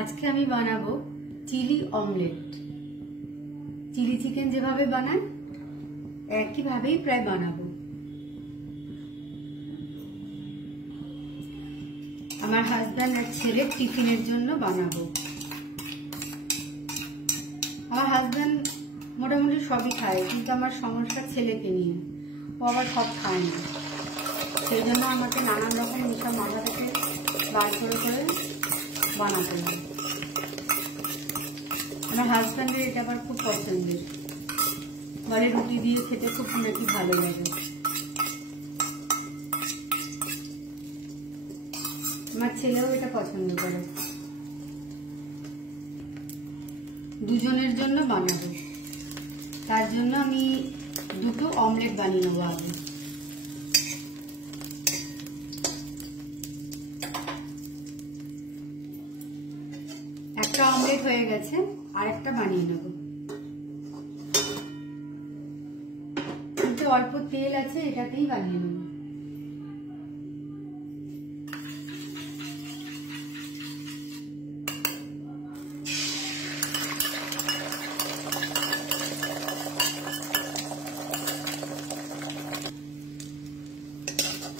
আজকে আমি বানাবো চিলি অমলেট। চিলি চিকেন যেভাবে বানায় একই ভাবেই প্রায় বানাবো। আমার হাজব্যান্ড আর ছেলের টিফিনের জন্য বানাবো। আমার হাজব্যান্ড মোটামুটি সবই খায়, কিন্তু আমার সমস্যা ছেলেকে নিয়ে, ও আবার সব খায় না। সেই জন্য আমাকে নানান রকম সব মাথা থেকে বার করে করে বানাতে হয়। আমার হাজব্যান্ডের এটা আবার খুব পছন্দের, বলে রুটি দিয়ে খেতে খুব নাকি ভালো লাগে। আমার ছেলেও এটা পছন্দ করে। দুজনের জন্য বানাবো, তার জন্য আমি দুটো অমলেট বানিয়ে নেবো আগে। একটা অমলেট হয়ে গেছে, আর একটা বানিয়ে নেব। কিন্তু অল্প তেল আছে, এটাতেই বানিয়ে নেব।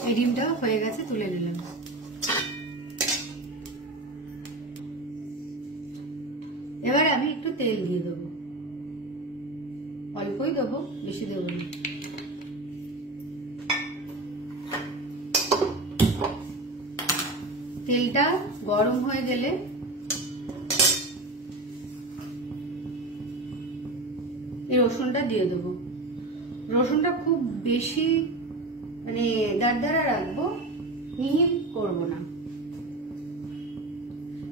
এই ডিমটা হয়ে গেছে, তুলে নিলাম। এবার আমি একটু তেল দিয়ে দেবো, অল্পই দেবো, বেশি দেবো না। তেলটা গরম হয়ে গেলে এই রসুনটা দিয়ে দেবো। রসুনটা খুব বেশি মানে দারদারা রাখবো, মিহি করবো না।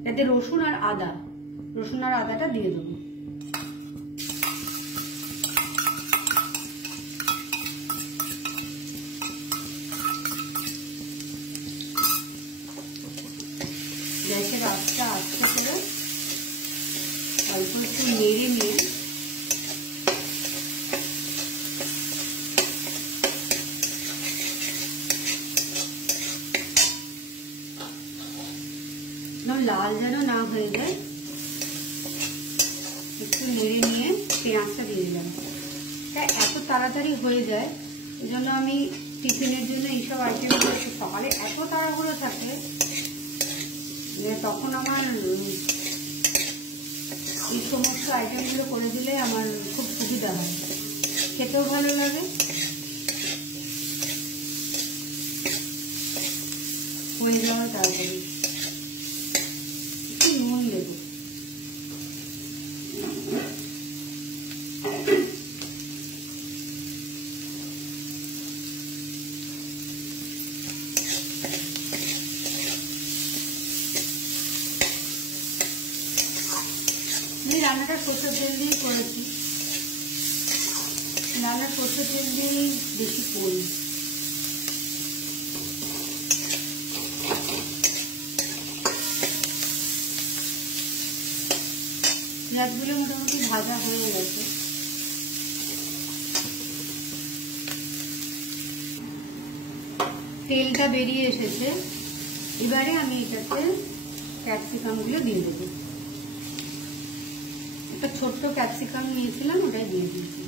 এতে রসুন আর আদাটা দিয়ে দেবো। গ্যাসের আঁচটা আস্তে করে অল্প একটু নেড়ে নিয়ে লাল যেন না হয়ে যায়, একটু নেড়ে নিয়ে পেঁয়াজটা দিয়ে দিলাম। এটা এত তাড়াতাড়ি হয়ে যায়, এই জন্য আমি টিফিনের জন্য এইসব আইটেমগুলো সকালে এত তাড়াহুড়ো থাকে যে তখন আমার এই সমস্ত আইটেমগুলো করে দিলে আমার খুব সুবিধা হয়, খেতেও ভালো লাগে, হয়ে যাওয়া তাড়াতাড়ি। নুন দেব, আমি রান্নাটা সরষের তেল দিয়ে করেছি। রান্না সরষের তেল দিয়েই বেশি করি। পেঁয়াজগুলো মোটামুটি ভাজা হয়ে গেছে। তেলটা বেরিয়ে এসেছে, এবারে আমি এটাতে ক্যাপসিকামগুলো দিয়ে দেবো। একটা ছোট্ট ক্যাপসিকাম নিয়েছিলাম, ওটাই দিয়ে দিয়েছি।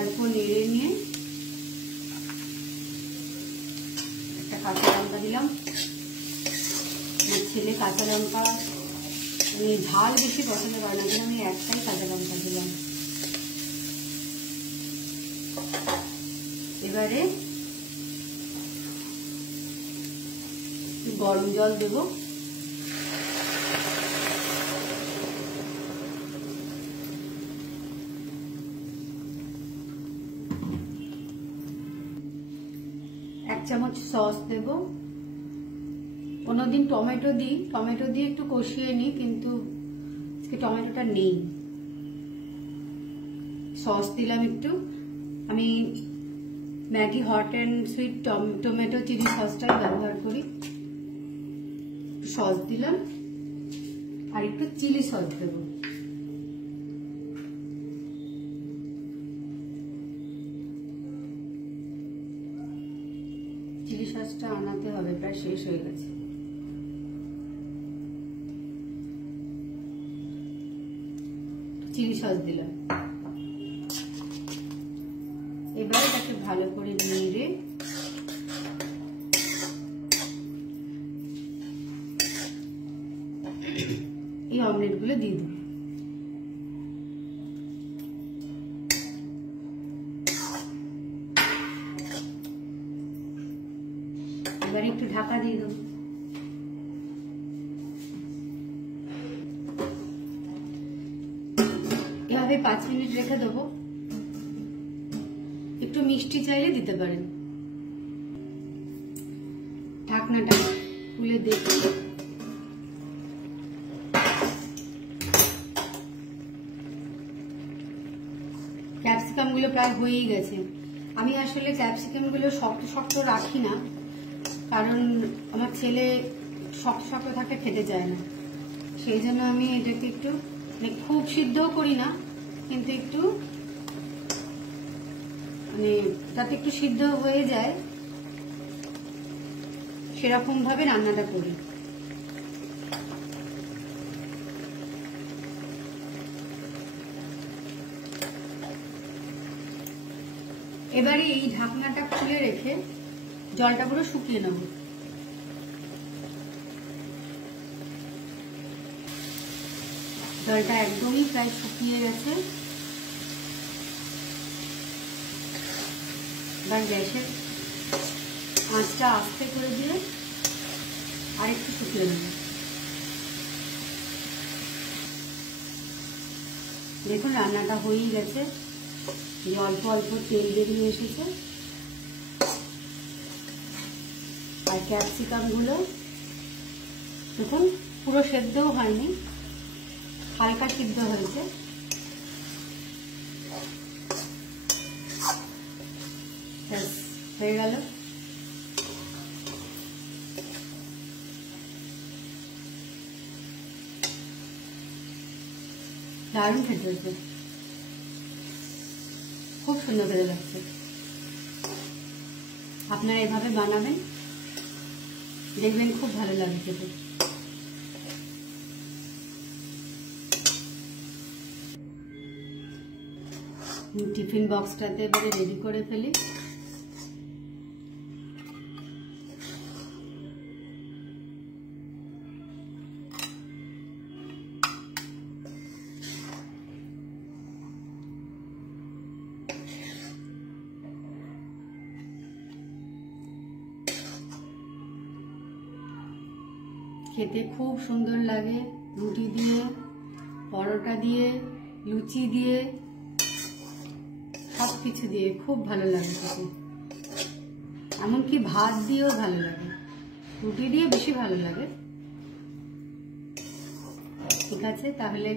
অল্প নেড়ে নিয়ে একটা কাঁচা লঙ্কা দিলাম। আমার ছেলে কাঁচা লঙ্কা ঝাল বেশি পছন্দ করে না, আমি একটাই কাঁচা লঙ্কা দিলাম। এবারে গরম জল দেব। এক চামচ সস দেব। কোনোদিন টমেটো দিয়ে একটু কষিয়ে নিই, কিন্তু আজকে টমেটোটা নেই। সস দিলাম একটু। আমি Maggi hot and sweet tomato chilli সসটাই ব্যবহার করি। সস দিলাম আর একটু চিলি সস দেবো। প্রায় শেষ হয়ে গেছে। চিলি সস দিলাম। এবার এটাকে ভালো করে নেড়ে এই অমলেট গুলো দিয়ে দেব। এবার একটু ঢাকা দিয়ে দেব। এভাবে 5 মিনিট রেখে দেবো। একটু মিষ্টি চাইলে দিতে পারেন। ঢাকনাটা খুলে দেখি ক্যাপসিকাম গুলো প্রায় হয়েই গেছে। আমি আসলে ক্যাপসিকাম গুলো শক্ত শক্ত রাখি না, কারণ আমার ছেলে শক্ত শক্ত থাকে, খেতে চায় না। সেই জন্য আমি এটাকে একটু মানে খুব সিদ্ধও করি না, কিন্তু একটু মানে যাতে একটু সিদ্ধ হয়ে যায় সেরকম ভাবে রান্নাটা করি। এবারে এই ঢাকনাটা খুলে রেখে জলটা পুরো শুকিয়ে নেব। জলটা একদমই প্রায় শুকিয়ে গেছে। এবার গ্যাসের আঁচটা আস্তে করে দিয়ে আরেকটু শুকিয়ে নেব। দেখুন রান্নাটা হয়েই গেছে, অল্প অল্প তেল বেরিয়ে এসেছে। আর ক্যাপসিকাম গুলো দেখুন পুরো সেদ্ধও হয়নি, হালকা সিদ্ধ হয়েছে। হয়ে গেল। দারুণ খেতে হয়েছে, খুব সুন্দর করে লাগছে। আপনারা এভাবে বানাবেন, দেখবেন খুব ভালো লাগে খেতে। টিফিন বক্সটাতে এবারে রেডি করে ফেলি। খেতে খুব সুন্দর লাগে, রুটি দিয়ে, পরোটা দিয়ে, লুচি দিয়ে, সবকিছু দিয়ে খুব ভালো লাগে খেতে। এমনকি ভাত দিয়েও ভালো লাগে, রুটি দিয়ে বেশি ভালো লাগে। ঠিক আছে, তাহলে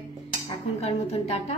এখনকার মতন টাটা।